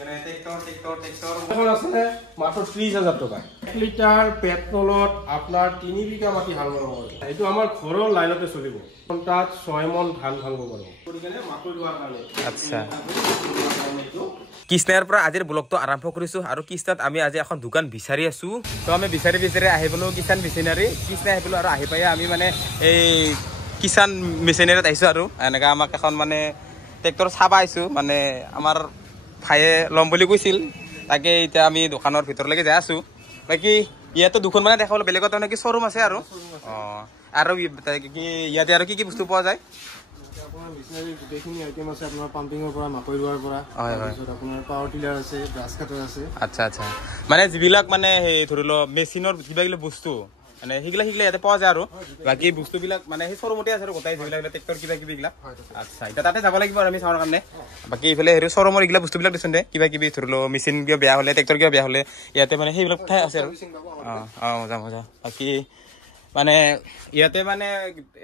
মানে ট্ৰেক্টৰ এখন আছে মাত্ৰ 30,000 টকা 1 লিটাৰ পেট্ৰলত আপোনাৰ 3 বিঘা মাটি হাল বাব পাৰে এইটো আমাৰ ঘৰৰ লাইনতে চলিব ঘণ্টাত 6 মন ধান ভাঙব পাৰে কৰিকেনে মাকৈ ৰোৱাৰ কাৰণে আচ্ছা কৃষ্ণাৰ পৰা আজিৰ ব্লগটো আৰম্ভ কৰিছো আৰু কৃষ্ণাত আমি আজি এখন দোকান বিচাৰি আছো তো আমি বিচাৰি আহিবলো কিষাণ মেচিনাৰী কৃষ্ণ আহিবলো আৰু আহি পাই আমি মানে এই কিষাণ মেচিনাৰীত আহিছো আৰু এনেকা আমাক এখন মানে ট্ৰেক্টৰ চাবা আহিছো মানে আমাৰ ভাইয়ে লম বুলি কৈছিল তাকে এতিয়া আমি দোকানৰ ভিতৰলৈকে যাই আছো বাকি ইয়াতে দুখন মানে দেখাবলৈ বেলেগত নাকি শ্বৰুম আছে আৰু আৰু ইয়াতে আৰু কি বস্তু পোৱা যায় আপোনাৰ মেচিনাৰী গোটেইখিনি আইটেম আছে আপোনাৰ পাম্পিঙৰ পৰা মাকৈ ৰোৱাৰ পৰা তাৰপিছত আপোনাৰ পাৱাৰ টিলাৰ আছে ব্ৰাছ কাটাৰ আছে আচ্ছা মানে যিবিলাক মানে সেই ধৰি লও মেচিনৰ কিবা বস্তু মানে হিগলা ইয়াতে পোৱা যায় আৰু বাকি বস্তুবিলাক মানে সেই শ্বৰুমতে আছে আৰু গোটাই যিবিলাক ট্ৰেক্টৰ কিবা বিলাক আচ্ছা এতিয়া তাতে যাব লাগিব আৰু আমি চাবৰ কাৰণে বাকি এইফালে হেৰি শ্বৰুমৰ এইগিলা বস্তুবিলাক দিছোন দে কিবা ধৰি লও মেচিন কিবা বেয়া হলে ট্ৰেক্টৰ কিবা বেয়া হলে ইয়াতে মানে সেইবিলাক ঠাই আছে আৰু মজা বাকি মানে ইয়াতে মানে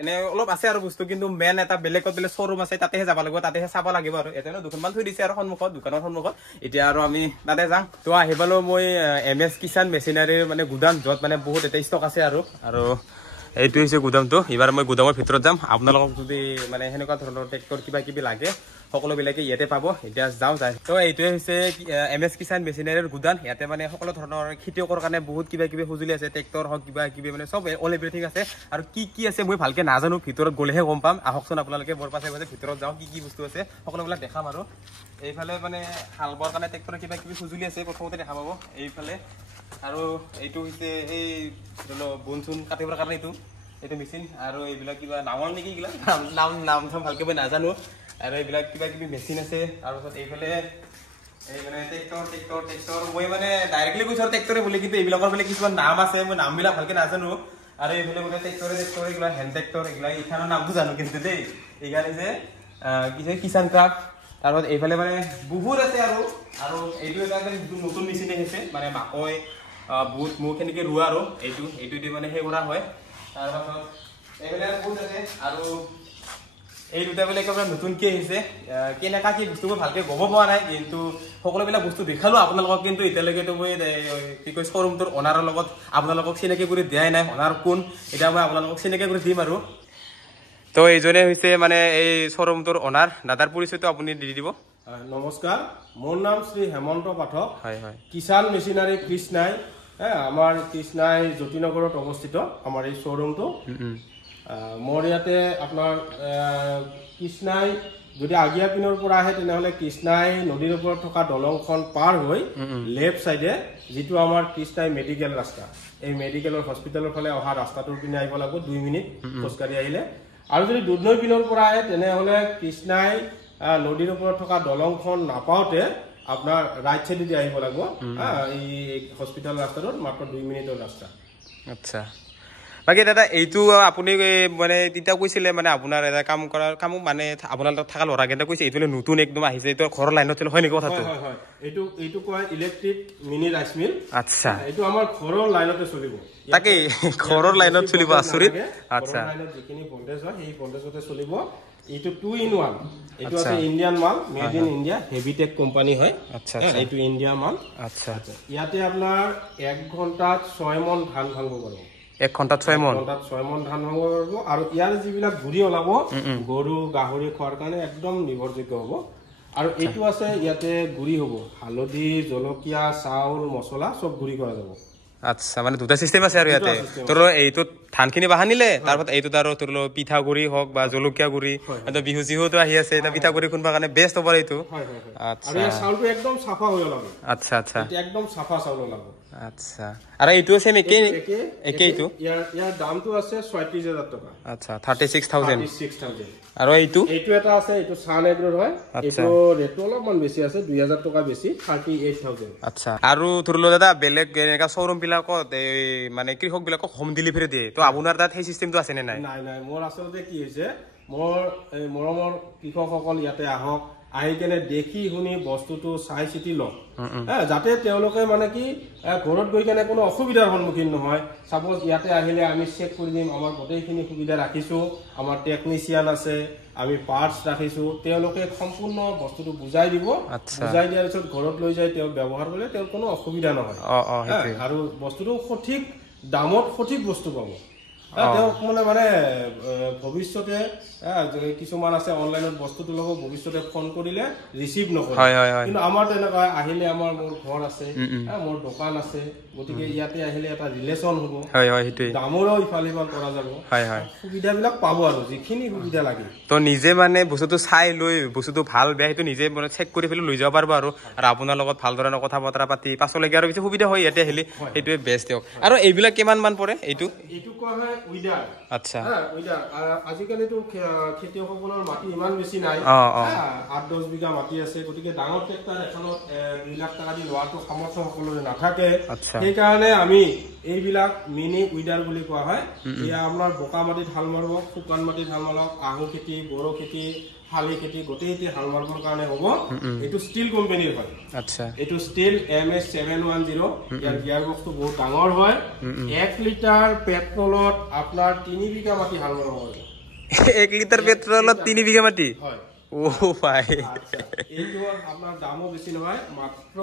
এনে অলপ আছে আৰু বস্তু কিন্তু মেন এটা বেলেগত বেলেগ শ্বৰুম আছে তাতেহে যাব লাগিব তাতেহে চাব লাগিব আৰু ইয়াতে দুখনমান থৈ দিছে আৰু সন্মুখত দোকানৰ সন্মুখত এতিয়া আৰু আমি তাতে যাম তো আহিবলো মই MS কিষাণ মেচিনাৰীৰ মানে গুদাম য'ত মানে বহুত এটা ষ্টক আছে আৰু এইটো হৈছে গুদামটো এবাৰ মই গুদামৰ ভিতৰত যাম আপোনালোকক যদি মানে সেনেকুৱা ধৰণৰ ট্ৰেক্টৰ কিবা লাগে সকলোবিলাকে ইয়াতে পাব এতিয়া যাওঁ তো এইটোৱে হৈছে MS কিষাণ মেচিনাৰীৰ গুদাম ইয়াতে মানে সকলো ধৰণৰ খেতিয়কৰ কাৰণে বহুত কিবা সঁজুলি আছে ট্ৰেক্টৰ হওক কিবা মানে চব অল এভৰিথিং আছে আৰু কি আছে মই ভালকে নাজানো ভিতৰত গ'লেহে গম পাম আহকচোন আপোনালোকে বৰ পাছে ভিতৰত যাওঁ কি বস্তু আছে সকলোবিলাক দেখাম আৰু এইফালে মানে হাল বোৱাৰ কাৰণে ট্ৰেক্টৰৰ কিবা সঁজুলি আছে প্ৰথমতে দেখা পাব এইফালে আৰু এইটো হৈছে এই ধৰি লওক বন চুন কাটিবৰ কাৰণে এইটো মেচিন আৰু এইবিলাক কিবা নামৰ নেকি এইবিলাক নাম ভালকে মই নাজানো আৰু এইবিলাক কিবা মেচিন আছে তাৰপিছত এইফালে এই মানে ট্ৰেক্টৰ মই মানে ডাইৰেক্টলি কৈছো আৰু ট্ৰেক্টৰে বুলি কিন্তু এইবিলাকৰ বোলে কিছুমান নাম আছে মই নামবিলাক ভালকে নাজানো আৰু এইফালে বোলে ট্ৰেক্টৰ এইবিলাক হেণ্ড ট্ৰেক্টৰ এইবিলাক এইখানৰ নামটো জানো কিন্তু দেই এইকাৰণে যে কিষাণ ক্ৰাফ্ট তাৰপিছত এইফালে মানে বহুত আছে আৰু এইটো এটা নতুন মেচিন আহিছে মানে মাকৈ বুট মুখ এনেকে ৰোৱা আৰু এইটো দি মানে সেই কৰা হয় তাৰপাছত এইবিলাক বহুত আছে আৰু এই দুটা বোলে একেবাৰে নতুনকে আহিছে কেনেকা কি বস্তু মই ভালকে গম পোৱা নাই কিন্তু সকলোবিলাক বস্তু দেখালো আপোনালোকক কিন্তু এতিয়ালৈকেতো মই কি কয় শ্বৰুমটোৰ অনাৰৰ লগত আপোনালোকক চিনাকি কৰি দিয়াই নাই অনাৰ কোন এতিয়া মই আপোনালোকক চিনাকি কৰি দিম আৰু তো এইজনে হৈছে মানে এই শ্বৰুমটোৰ অনাৰ দাদাৰ পৰিচয়টো আপুনি দি দিব নমস্কাৰ মোৰ নাম শ্ৰী হেমন্ত পাঠক হয় কিষাণ মেচিনাৰী কৃষ্ণাই আমাৰ কৃষ্ণাই জ্যোতিনগৰত অৱস্থিত আমাৰ এই শ্বৰুমটো মোৰ ইয়াতে আপোনাৰ কৃষ্ণাই যদি আগিয়া পিনৰ পৰা আহে তেনেহ'লে কৃষ্ণাই নদীৰ ওপৰত থকা দলংখন পাৰ হৈ লেফ্ট চাইডে যিটো আমাৰ কৃষ্ণাই মেডিকেল ৰাস্তা এই মেডিকেলৰ হস্পিটেলৰ ফালে অহা ৰাস্তাটোৰ পিনে আহিব লাগিব 2 মিনিট খোজকাঢ়ি আহিলে আৰু যদি দুধনৈ পিনৰ পৰা আহে তেনেহ'লে কৃষ্ণাই নদীৰ ওপৰত থকা দলংখন নাপাওঁতে আপোনাৰ ৰাইট চাইডেদি আহিব লাগিব এই হস্পিটেল ৰাস্তাটোত মাত্ৰ 2 মিনিটৰ ৰাস্তা আচ্ছা বাকি দাদা এইটো আপুনি মানে তেতিয়া কৈছিলে মানে আপোনাৰ এটা কাম মানে আপোনাৰ থকা ল'ৰা কেইটা কৈছে এইটো নতুন একদম আহিছে এইটো ঘৰৰ লাইনত হয় নেকি কথাটো হয় এইটো কয় ইলেক্ট্ৰিক মিনি ৰাইচ মিল আচ্ছা এইটো আমাৰ ঘৰৰ লাইনতে চলিব তাকে ঘৰৰ লাইনত চলিব আচৰিত আচ্ছা লাইনত যিখিনি ভোল্টেজ হয় সেই ভোল্টেজতে চলিব এইটো 2 in 1 এইটো আছে ইণ্ডিয়ান মাল মেড ইন ইণ্ডিয়া হেভিটেক কোম্পানী হয় আচ্ছা এইটো ইণ্ডিয়া মাল আচ্ছা ইয়াতে আপোনাৰ 1 ঘণ্টাত 6 মন ধান ভাঙব পাৰিব 1 ঘণ্টাত 6 মন ধান ভাঙব পাৰিব আৰু ইয়াৰ যিবিলাক গুৰি ওলাব গৰু গাহৰি খোৱাৰ কাৰণে একদম নিৰ্ভৰযোগ্য হ'ব আৰু এইটো আছে ইয়াতে গুৰি হ'ব হালধি জলকীয়া চাউল মছলা সব গুৰি কৰা যাব আচ্ছা মানে দুটা সিস্টেম আছে আৰু ইয়াতে তোৰ এইটো ধানখিনি বাহানিলে তাৰপৰত এইটো আৰু তোৰ পিঠা গুৰি হওক বা জলকীয়া গুৰি এটা বিহু জিহুটো আহি আছে এটা পিঠা গুৰি কোনবা কাৰণে বেষ্ট হ'ব এইটো আচ্ছা আৰু এই চাউলটো একদম সাফা হৈ ওলাব আচ্ছা এটা একদম সাফা চাউল ওলাব আচ্ছা আৰু এইটো সেম একেইটো ইয়াৰ দামটো আছে 36000 টকা আচ্ছা 36000 আৰু এইটো এটা আছে এইটো সান এগ্ৰোৰ হয় এইটো ৰেটটো অলপমান বেছি আছে 2000 টকা বেছি 38000 আচ্ছা আৰু ধৰিলো দাদা বেলেগ এনেকা শ্বৰুম বিলাকত মানে কৃষক বিলাকক হোম ডেলিভাৰী দিয়ে তো আপোনাৰ তাত সেই সিস্টেমটো আছে নে নাই নাই মোৰ আচলতে কি হৈছে মোৰ মৰমৰ কৃষকসকল ইয়াতে আহক আহি কেনে দেখি শুনি বস্তুটো চাই চিতি লওক যাতে তেওঁলোকে মানে কি ঘৰত গৈ কেনে কোনো অসুবিধাৰ সন্মুখীন নহয় সাপোজ ইয়াতে আহিলে আমি চেক কৰি দিম আমাৰ গোটেইখিনি সুবিধা ৰাখিছো আমাৰ টেকনিচিয়ান আছে আমি পাৰ্টস ৰাখিছো তেওঁলোকে সম্পূৰ্ণ বস্তুটো বুজাই দিব বুজাই দিয়াৰ পিছত ঘৰত লৈ যায় তেওঁ ব্যৱহাৰ কৰিলে তেওঁৰ কোনো অসুবিধা নহয় আৰু বস্তুটো সঠিক দামত সঠিক বস্তু পাব তেওঁ মানে মানে ভৱিষ্যতে কিছুমান আছে অনলাইনত বস্তুটো লব ভৱিষ্যতে ফোন কৰিলে ৰিসিভ নকৰে কিন্তু আমাৰ তেনেকুৱা আহিলে আমাৰ মোৰ ঘৰ আছে মোৰ দোকান আছে গতিকে ইয়াতে আহিলে এটা ৰিলেশন হ'ব দামৰো ইফালে ইফাল কৰা যাব সুবিধাবিলাক পাব আৰু যিখিনি সুবিধা লাগে তো নিজে মানে বস্তুটো চাই লৈ বস্তুটো ভাল বেয়া সেইটো নিজে মানে চেক কৰি ফেলে লৈ যাব পাৰবো আৰু আপোনাৰ লগত ভাল ধৰণৰ কথা বতৰা পাতি পাছলৈকে আৰু বেছি সুবিধা হয় ইয়াতে আহিলে সেইটোৱে বেষ্ট দিয়ক আৰু এইবিলাক কিমান মান পৰে এইটো কোৱা হয় উইডাৰ আচ্ছা উইডাৰ আজিকালিতো খেতিয়কসকলৰ মাটি ইমান বেছি নাই 8-10 বিঘা মাটি আছে গতিকে ডাঙৰ ট্ৰেক্টৰ এখনত 2 লাখ টকা দি লোৱাটো সামৰ্থ্য সকলোৰে নাথাকে সেইকাৰণে আমি এইবিলাক মিনি উইডাৰ বুলি কোৱা হয় এয়া আপোনাৰ বোকা মাটিত হাল মাৰিব শুকান মাটিত হাল মাৰক আহু খেতি বড়ো খেতি হালি খেতি গোটেইটি হাল মাৰিবৰ কাৰণে হ'ব এইটো ষ্টিল কোম্পানীৰ হয় আচ্ছা এইটো ষ্টিল MS710 ইয়াৰ গিয়াৰ বক্সটো বহুত ডাঙৰ হয় 1 লিটাৰ পেট্ৰলত আপোনাৰ 3 বিঘা মাটি হাল মাৰিব পাৰে 1 লিটাৰ পেট্ৰলত 3 বিঘা মাটি হয় ও ভাই এইটো আপোনাৰ দামো বেছি নহয় মাত্ৰ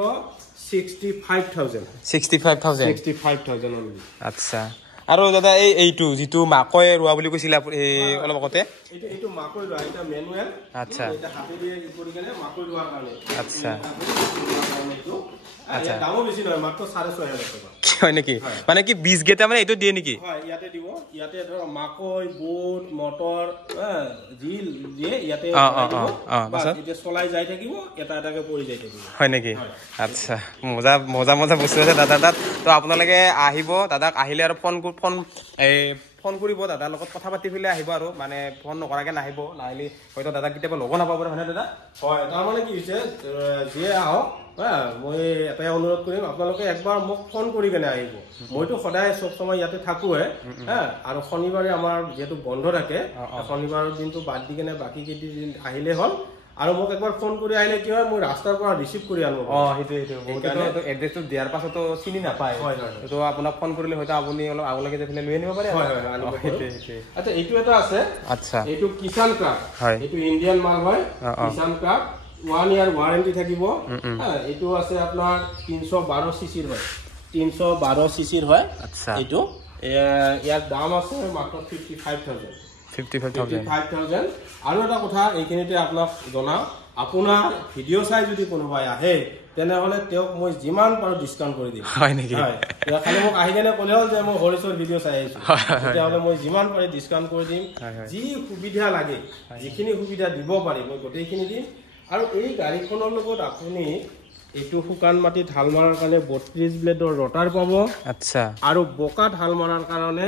65000 only আচ্ছা আৰু দাদা এইটো যেটো মাকৈ ৰোৱা বুলি কৈছিল অলপ আগতে এইটো মাকৈ ৰোৱা এটা ম্যানুয়াল আচ্ছা এটা হাতে দিয়ে কৰি কেনে মাকৈ ৰোৱাৰ কাৰণে আচ্ছা আচ্ছা দামো বেছি নহয় মাত্ৰ 6500 টকা হয় নেকি মানে কি বীজ গেটা মানে এইটো দিয়ে নেকি হয় ইয়াতে দিব ইয়াতে ধৰ মাকৈ বুট মটৰ জি দিয়ে ইয়াতে বাস এটা চলাই যাই থাকিব এটা এটাকে পৰি যাই থাকিব হয় নেকি আচ্ছা মজা মজা মজা বস্তু আছে দাদা তাত তো আপোনালোকে আহিব দাদাক আহিলে আৰু ফোন কৰিব দাদাৰ লগত কথা পাতি ফেলে আহিব আৰু মানে ফোন নকৰাকে নাহিব নাহিলে হয়তো দাদা কেতিয়াবা লগ নাপাব পাৰে হয়নে দাদা হয় তাৰ মানে কি হৈছে যিয়ে আহক মই এটাই অনুৰোধ কৰিম আপোনালোকে একবাৰ মোক ফোন কৰি কেনে আহিব মইতো সদায় সব সময় ইয়াতে থাকোৱে আৰু শনিবাৰে আমাৰ যেহেতু বন্ধ থাকে শনিবাৰৰ দিনটো বাদ দি কেনে বাকি কেইদিন আহিলে হ'ল আৰু মোক একবাৰ ফোন কৰি আহিলে কি হয় মই ৰাস্তাৰ পৰা ৰিসিভ কৰি আনো সেইটো বহুতো এড্ৰেছটো দিয়াৰ পাছতো চিনি নাপায় তো আপোনাক ফোন কৰিলে হয়তো আপুনি অলপ আগলৈকে যাই ফেলে লৈ আনিব পাৰে আচ্ছা এইটো এটা আছে আচ্ছা এইটো কিষান ক্ৰাফ্ট এইটো ইণ্ডিয়ান মাল হয় কিষান ক্ৰাফ্ট 1 ইয়াৰ ওয়াৰেন্টি থাকিব এইটো আছে আপোনাৰ 312 সিসিৰ হয় 312 সিসিৰ হয় আচ্ছা এইটো ইয়াৰ দাম আছে মাত্ৰ 55000 আৰু এটা কথা এইখিনিতে আপোনাক জনা আপোনাৰ ভিডিও চাই যদি কোনোবাই আহে তেনেহলে তেওঁক মই যিমান পাৰো ডিসকাউন্ট কৰি দিম হয় নেকি হয় খালি মোক আহি কেনে ক'লে হ'ল যে মই হৰিশৰ ভিডিও চাই আহিছো তেতিয়াহলে মই যিমান পাৰো ডিসকাউন্ট কৰি দিম যি সুবিধা লাগে যিখিনি সুবিধা দিব পাৰি মই গোটেইখিনি দিম আৰু এই গাড়ীখনৰ লগত আপুনি এইটো শুকান মাটিত হাল মাৰাৰ কাৰণে 32 ব্লেডৰ ৰটাৰ পাব আচ্ছা আৰু বোকাত হাল মাৰাৰ কাৰণে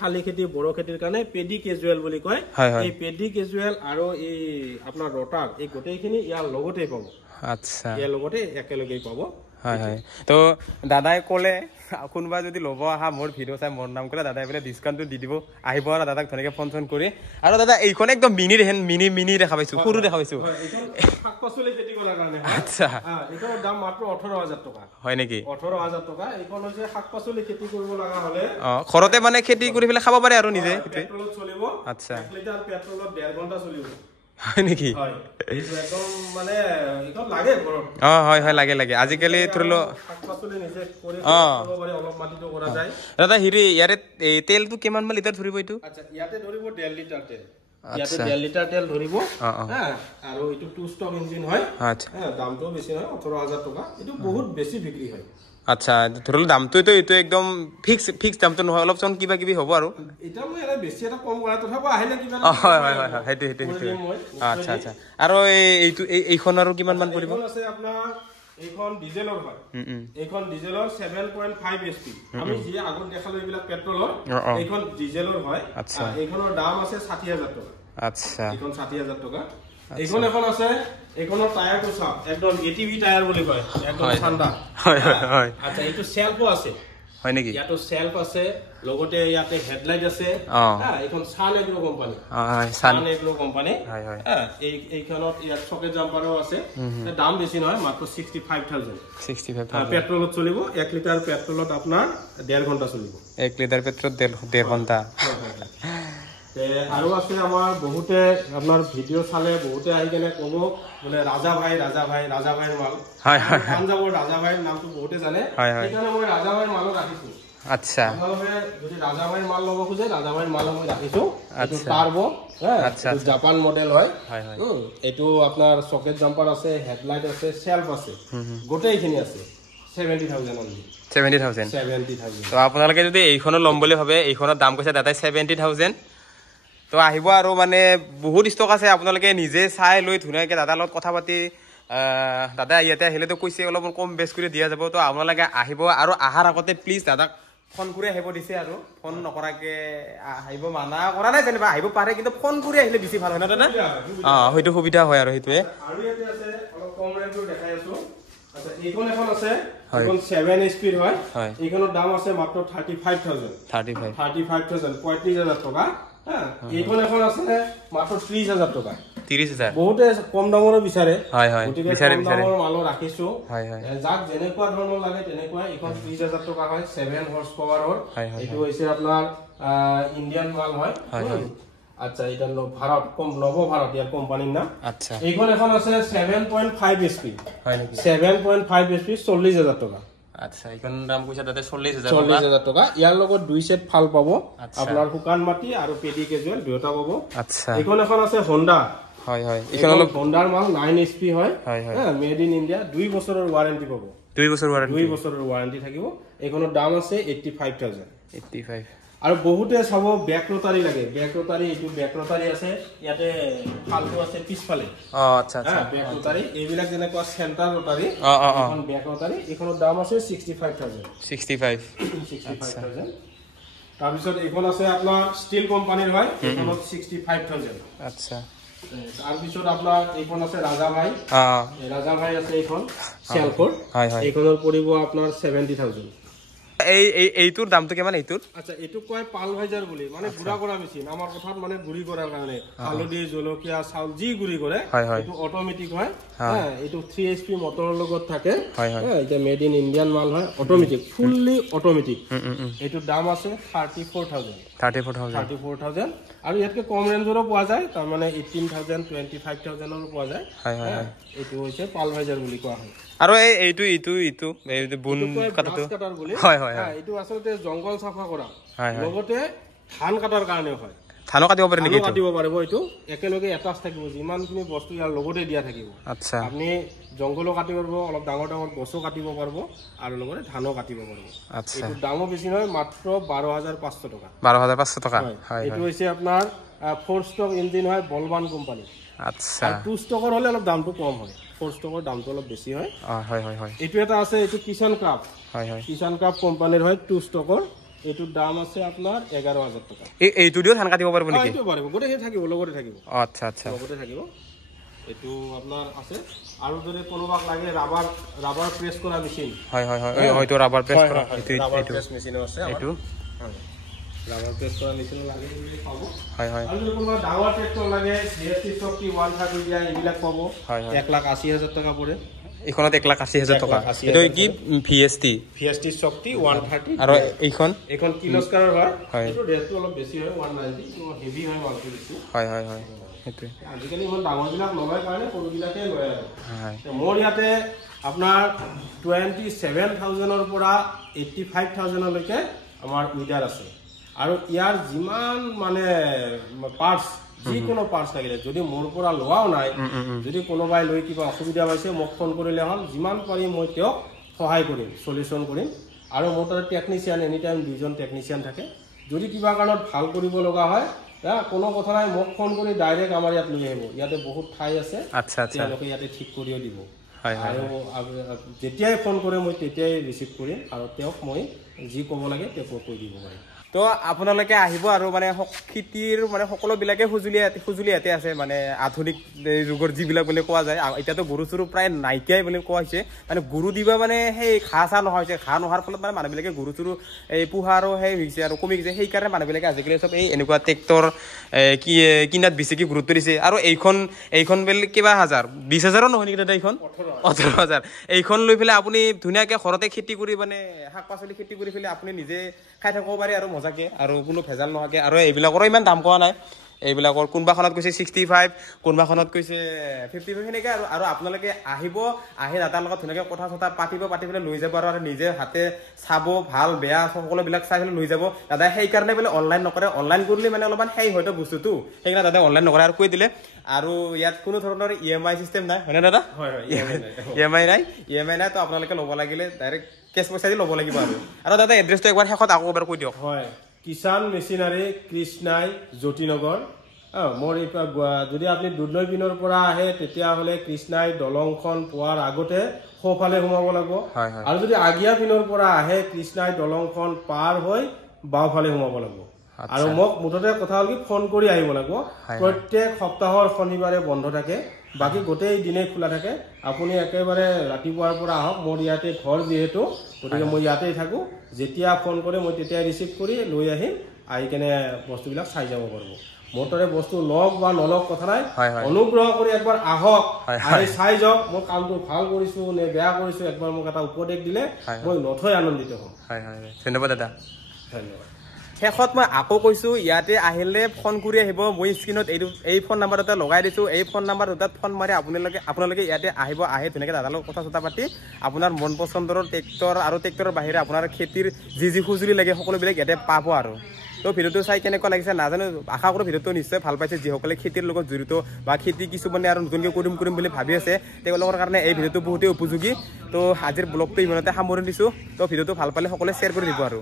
খালি খেতি বড়ো খেতিৰ কাৰণে পেডি কেজুৱেল বুলি কয় এই পেডি কেজুৱেল আৰু এই আপোনাৰ ৰটাৰ এই গোটেইখিনি ইয়াৰ লগতে পাব আচ্ছা ইয়াৰ লগতে একেলগে পাব হয় হয় তো দাদাই ক'লে কোনবা যদি লব আহা মোৰ ভিডিও চাই মোৰ নাম ক'লে দাদাই বলে ডিসকাউন্টটো দি দিব আহিব আৰু দাদাক ধুনীয়াকে ফোন কৰি আৰু দাদা এইখন একদম মিনি দেখা পাইছো সৰু দেখা পাইছো শাক-পাচলি খেতি কৰাৰ কাৰণে আচ্ছা এইখনৰ দাম মাত্ৰ 18000 টকা হয় নেকি 18000 টকা এইখন হৈছে শাক-পাচলি খেতি কৰিব লগা হলে ঘৰতে মানে খেতি কৰি ফেলে খাব পাৰে আৰু নিজে পেট্ৰলত চলিব আচ্ছা 1 লিটাৰ পেট্ৰলত 1.5 ঘণ্টা চলিব হয় নেকি হয় একদম মানে এইখন লাগে ঘৰত হয় হয় লাগে আজিকালি ধৰিলো শাক-পাচলি নিজে কৰি খাব পাৰে অলপ মাটিটো কৰা যায় দাদা হিৰি ইয়াৰে তেলটো কিমান মান লিটাৰ ধৰিব এইটো আচ্ছা ইয়াতে ধৰিব 1.5 লিটাৰ তেল ইয়াতে 1.5 লিটাৰ তেল ধৰিব আৰু এইটো টু ষ্টক ইঞ্জিন হয় আচ্ছা দামটো বেছি নহয় 18000 টকা এইটো বহুত বেছি বিক্ৰী হয় আচ্ছা ধৰিলো দামটো এইটো একদম ফিক্স দামটো নহয় অলপ চন কিবা কিবি হ'ব আৰু এটা মই এনে বেছি এটা কম কৰা তথাপি আহিলে কিবা হয় সেইটো আচ্ছা আচ্ছা আৰু এইটো এইখন আৰু কিমান মান পৰিব আছে আপোনাৰ এইখন ডিজেলৰ হয় এইখন ডিজেলৰ 7.5 HP আমি যি আগত দেখালো এইবিলাক পেট্ৰলৰ এইখন ডিজেলৰ হয় আচ্ছা এইখনৰ দাম আছে 60000 টকা আচ্ছা এইখন 60000 টকা এইখন এখন আছে এইখনৰ টায়াৰটো চাওক একদম ATV টায়াৰ বুলি কয় একদম ঠাণ্ডা হয় আচ্ছা এইটো সেলফো আছে হয় নেকি ইয়াতো সেলফ আছে লগতে ইয়াতে হেডলাইট আছে এইখন সান এগ্ৰো কোম্পানী সান এগ্ৰো কোম্পানী এইখনত ইয়াত চকেট জাম্পাৰো আছে দাম বেছি নহয় মাত্ৰ 65000 পেট্ৰলত চলিব 1 লিটাৰ পেট্ৰলত আপোনাৰ 1.5 ঘণ্টা চলিব 1 লিটাৰ পেট্ৰলত 1.5 ঘণ্টা আৰু আছে আমাৰ বহুতে আপোনাৰ ভিডিও চালে বহুতে আহি কেনে ক'ব বোলে ৰাজা ভাইৰ মাল হয় হয় পাঞ্জাবৰ ৰাজা ভাইৰ নামটো বহুতে জানে সেইকাৰণে মই ৰাজা ভাইৰ মাল ৰাখিছো আচ্ছা আপোনালোকে যদি ৰাজা ভাইৰ মাল ল'ব খোজে ৰাজা ভাইৰ মাল মই ৰাখিছো এইটো টাৰ্বো আচ্ছা জাপান মডেল হয় এইটো আপোনাৰ সকেট জাম্পাৰ আছে হেডলাইট আছে সেলফ আছে গোটেইখিনি আছে 70000 অনলি 70000 তো আপোনালোকে যদি এইখনো ল'ম বুলি ভাবে এইখনৰ দাম কৈছে দাদাই 70000 তো আহিব আৰু মানে বহুত ষ্টক আছে আপোনালোকে নিজে চাই লৈ ধুনীয়াকৈ দাদাৰ লগত কথা পাতি দাদা ইয়াতে আহিলেতো কৈছে অলপ কম বেছ কৰি দিয়া যাব তো আপোনালোকে আহিব আৰু অহাৰ আগতে প্লিজ দাদাক ফোন কৰি আহিব দিছে আৰু ফোন নকৰাকৈ আহিব মানা কৰা নাই যেনিবা আহিব পাৰে কিন্তু ফোন কৰি আহিলে বেছি ভাল হয় ন দাদা হয়তো সুবিধা হয় আৰু সেইটোৱে আৰু ইয়াতে আছে অলপ কম ৰেঞ্জৰ দেখাই আছো আচ্ছা এইখন এখন আছে এইখন 7 স্পিড হয় এইখনৰ দাম আছে মাত্ৰ 35000 35000 টকা এইখন এখন আছে মাত্ৰ 30000 টকা 30000 বহুতে কম দামৰো বিচাৰে বিচাৰে দামৰ মাল ৰাখিছো যাক যেনেকুৱা ধৰণৰ লাগে তেনেকুৱা এইখন 30000 টকা হয় 7 হৰ্স পাৱাৰৰ এইটো হৈছে আপোনাৰ ইন্ডিয়ান মাল হয় আচ্ছা এটা ভাৰত নব ভাৰত ইয়াৰ কোম্পানীৰ নাম আচ্ছা এইখন এখন আছে 7.5 এচপি হয় নেকি 7.5 এচপি 40000 টকা আচ্ছা এইখন দাম কৈছে দাদা 40000 টকা ইয়াৰ লগত দুই সেট ফাল পাব আপোনাৰ শুকান মাটি আৰু পেডি কেজুৱেল দুটা পাব আচ্ছা এইখন এখন আছে হোন্ডা হয় এইখন অলপ হোন্ডাৰ মাল 9 এচপি হয় মেড ইন ইন্ডিয়া 2 বছৰৰ ওয়াৰেন্টি পাব 2 বছৰৰ ওয়াৰেন্টি থাকিব এইখনৰ দাম আছে 85000 85 আৰু বহুতে চাব ব্যাক ৰটাৰী লাগে ব্যাক ৰটাৰী এইটো ব্যাক ৰটাৰী আছে ইয়াতে ফালটো আছে পিছফালে আচ্ছা ব্যাক ৰটাৰী এইবিলাক যেনেকুৱা সেন্টাৰ ৰটাৰী এখন ব্যাক ৰটাৰী এইখনৰ দাম আছে 65000 তাৰপিছত এইখন আছে আপোনাৰ ষ্টিল কোম্পানীৰ হয় এইখনত 65000 আচ্ছা তাৰপিছত আপোনাৰ এইখন আছে ৰাজা ভাই আছে এইখন সেলফৰ এইখনৰ পৰিব আপোনাৰ 70000 এইটোৰ দামটো কিমান এইটোৰ আচ্ছা এইটো কয় পালভাইজাৰ বুলি মানে গুড়া কৰা মেচিন আমাৰ কথাত মানে গুড়ি কৰাৰ কাৰণে হালধি জলকীয়া চাউল যি গুড়ি কৰে এইটো অটোমেটিক হয় এইটো 3 HP মটৰৰ লগত থাকে এটা মেড ইন ইন্ডিয়ান মাল হয় অটোমেটিক ফুললি অটোমেটিক এইটো দাম আছে 34000 আৰু ইয়াতকে কম ৰেঞ্জৰো পোৱা যায় তাৰ মানে 18000 25000ৰো পোৱা যায় এইটো হৈছে পালভাইজাৰ বুলি কোৱা হয় আৰু এইটো বুন কাটাটো এইটো আসলে জংগল সাফা কৰা লগতে ধান কাটাৰ কাৰণে হয় ধানো কাটিব পাৰে নেকি কাটিব পাৰিব এইটো একেলগে এটাচ থাকিব যিমানখিনি বস্তু ইয়াৰ লগতে দিয়া থাকিব আচ্ছা আপুনি জংগলো কাটিব পাৰিব অলপ ডাঙৰ গছো কাটিব পাৰিব আৰু লগতে ধানো কাটিব পাৰিব আচ্ছা এইটো দামো বেছি নহয় মাত্ৰ 12500 টকা এইটো হৈছে আপোনাৰ 4 ষ্টক ইঞ্জিন হয় বলবান কোম্পানী আচ্ছা 2 ষ্টকৰ হলে অলপ দামটো কম হয় 4 ষ্টকৰ দামটো অলপ বেছি হয় এইটো এটা আছে এইটো কিষাণ ক্ৰাফ্ট কোম্পানীৰ হয় 2 ষ্টকৰ এইটো দাম আছে আপোনাৰ 11000 টকা এইটো দিও ধান কাটিব পাৰিব নেকি এইটো পাৰিব গোটেই থাকিব লগতে থাকিব আচ্ছা লগতে থাকিব এইটো আপোনাৰ আছে আৰু যদি কোনোবাক লাগে ৰাবাৰ প্ৰেছ কৰা মেচিন হয়তো ৰাবাৰ প্ৰেছ কৰা এইটো মেচিন আছে এইটো ৰাবাৰ প্ৰেছ কৰা মেচিন লাগে বুলি পাব আৰু যদি কোনোবা ডাঙৰ ট্ৰেক্টৰ লাগে জিএসটি শক্তি 130 দিয়া এইবিলাক পাব 180000 টকা পৰে এইখনত 180000 টকা এটো কি ভিএসটি শক্তি 130 আৰু এইখন কিলোস্কাৰৰ হয় এটো ৰেটটো অলপ বেছি হয় 190 তো হেভি হয় মালটো বেছি হেতু আজিকালি ইমান ডাঙৰ বিলাক লগাই কাৰণে সৰু বিলাকে লয় আৰু মোৰ ইয়াতে আপোনাৰ 27000 ৰ পৰা 85000 লৈকে আমাৰ উইডাৰ আছে আৰু ইয়াৰ যিমান মানে পাৰ্টস যিকোনো পাৰ্টস লাগিলে যদি মোৰ পৰা লোৱাও নাই যদি কোনোবাই লৈ কিবা অসুবিধা পাইছে মোক ফোন কৰিলে হ'ল যিমান পাৰি মই তেওঁক সহায় কৰিম সলিউশন কৰিম আৰু মোৰ তাত টেকনিশিয়ান এনি টাইম দুজন টেকনিশিয়ান থাকে যদি কিবা কাৰণত ভাল কৰিব লগা হয় কোনো কথা নাই মোক ফোন কৰি ডাইৰেক্ট আমাৰ ইয়াত লৈ আহিব ইয়াতে বহুত ঠাই আছে তেওঁলোকে ইয়াতে ঠিক কৰিও দিব আৰু যেতিয়াই ফোন কৰে মই তেতিয়াই ৰিচিভ কৰিম আৰু তেওঁক মই যি ক'ব লাগে তেওঁক কৈ দিব পাৰিম তো আপোনালোকে আহিব আৰু মানে খেতিৰ মানে সকলোবিলাকে সঁজুলি ইয়াতে আছে মানে আধুনিক যুগৰ যিবিলাক বুলি কোৱা যায় এতিয়াতো গৰু চৰু প্ৰায় নাইকিয়াই বুলি কোৱা হৈছে মানে গৰু দিবা মানে সেই ঘাঁহ চাহ নোহোৱা হৈছে ঘাঁহ নোহোৱাৰ ফলত মানে মানুহবিলাকে গৰু চৰু এই পোহাৰো সেই হৈছে আৰু কমি গৈছে সেইকাৰণে মানুহবিলাকে আজিকালি চব এই এনেকুৱা ট্ৰেক্টৰ কিনাত বেছিকৈ গুৰুত্ব দিছে আৰু এইখন বেলি কিবা 20,000 নহয় নেকি দাদা এইখন 18,000 এইখন লৈ পেলাই আপুনি ধুনীয়াকৈ ঘৰতে খেতি কৰি মানে শাক পাচলি খেতি কৰি পেলাই আপুনি নিজে খাই থাকিব পাৰে আৰু মজাকে আৰু কোনো ভেজাল নোহোৱাকৈ আৰু এইবিলাকৰো ইমান দাম কোৱা নাই এইবিলাকৰ কোনোবাখনত কৈছে 65 কোনোবাখনত কৈছে 55 সেনেকৈ আৰু আপোনালোকে আহি দাদাৰ লগত ধুনীয়াকৈ কথা চথা পাতি পেলাই লৈ যাব আৰু নিজে হাতে চাব ভাল বেয়া সকলোবিলাক চাই পেলাই লৈ যাব দাদাই সেইকাৰণে বোলে অনলাইন নকৰে অনলাইন কৰিলে মানে অলপমান সেই হয়তো বস্তুটো সেইকাৰণে দাদাই অনলাইন নকৰে আৰু কৈ দিলে আৰু ইয়াত কোনো ধৰণৰ EMI চিষ্টেম নাই হয়নে দাদা EMI নাই তো আপোনালোকে ল'ব লাগিলে ডাইৰেক্ট কেছ পইচা দি ল'ব লাগিব আৰু দাদা এড্ৰেছটো একবাৰ শেষত আকৌ এবাৰ কৈ দিয়ক হয় কিষাণ মেচিনাৰী কৃষ্ণাই জ্যোতিনগৰ মোৰ যদি আপুনি দুধনৈ পিনৰ পৰা আহে তেতিয়াহ'লে কৃষ্ণাই দলংখন পোৱাৰ আগতে সোঁফালে সোমাব লাগিব আৰু যদি আগিয়া পিনৰ পৰা আহে কৃষ্ণাই দলংখন পাৰ হৈ বাওঁফালে সোমাব লাগিব আৰু মোক মুঠতে কথা হ'ল কি ফোন কৰি আহিব লাগিব প্ৰত্যেক সপ্তাহৰ শনিবাৰে বন্ধ থাকে বাকি গোটেই দিনে খোলা থাকে আপুনি একেবাৰে ৰাতিপুৱাৰ পৰা আহক মোৰ ইয়াতে ঘৰ যিহেতু গতিকে মই ইয়াতেই থাকোঁ যেতিয়া ফোন কৰে মই তেতিয়াই ৰিচিভ কৰি লৈ আহিম আহি কেনে বস্তুবিলাক চাই যাব পাৰিব মোৰ দৰে বস্তু লওক বা নলওক কথা নাই অনুগ্ৰহ কৰি একবাৰ আহক আহি চাই যাওক মই কামটো ভাল কৰিছো নে বেয়া কৰিছো একবাৰ মোক এটা উপদেশ দিলে মই নথৈ আনন্দিত হ'ম ধন্যবাদ দাদা ধন্যবাদ শেষত মই আকৌ কৈছোঁ ইয়াতে আহিলে ফোন কৰি আহিব মই স্ক্ৰীণত এই ফোন নম্বৰ এটা লগাই দিছোঁ এই ফোন নম্বৰ দুটাত ফোন মাৰি আপোনালোকে ইয়াতে আহি ধুনীয়াকৈ দাদাৰ লগত কথা চথা পাতি আপোনাৰ মন পচন্দৰ ট্ৰেক্টৰ আৰু ট্ৰেক্টৰৰ বাহিৰে আপোনাৰ খেতিৰ যি সঁজুলি লাগে সকলোবিলাক ইয়াতে পাব আৰু তো ভিডিঅ'টো চাই কেনেকুৱা লাগিছে নাজানো আশা কৰোঁ ভিডিঅ'টো নিশ্চয় ভাল পাইছে যিসকলে খেতিৰ লগত জড়িত বা খেতি কিছুমানে আৰু নতুনকৈ কৰিম বুলি ভাবি আছে তেওঁলোকৰ কাৰণে এই ভিডিঅ'টো বহুতেই উপযোগী তো আজিৰ ব্লগটো ইমানতে সামৰণি দিছোঁ তো ভিডিঅ'টো ভাল পালে সকলোৱে শ্বেয়াৰ কৰি দিব আৰু